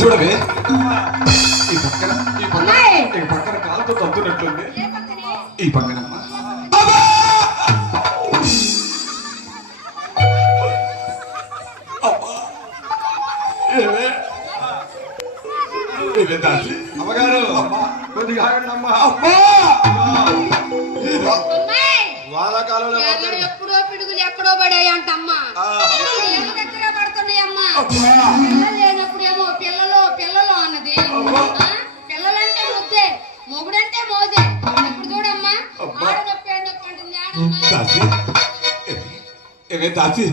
చూడవే ఈ పక్కన కాలుతో తప్పునట్లుంది ఈ పక్కనమ్మా దాసి అమ్మగారు కొద్దిగా ఆగండి అమ్మా వానాకాలంలో ఎప్పుడో పిడుగులు ఎక్కడో పడాయి అంటమ్మా దగ్గర పడుతున్నాయమ్మా పిల్లలు లేనప్పుడేమో పిల్లలు అన్నది పిల్లలంటే ముద్దే మొగుడంటే మోజే ఇప్పుడు చూడమ్మా ఆడ నొప్పి అంటుంది దాసి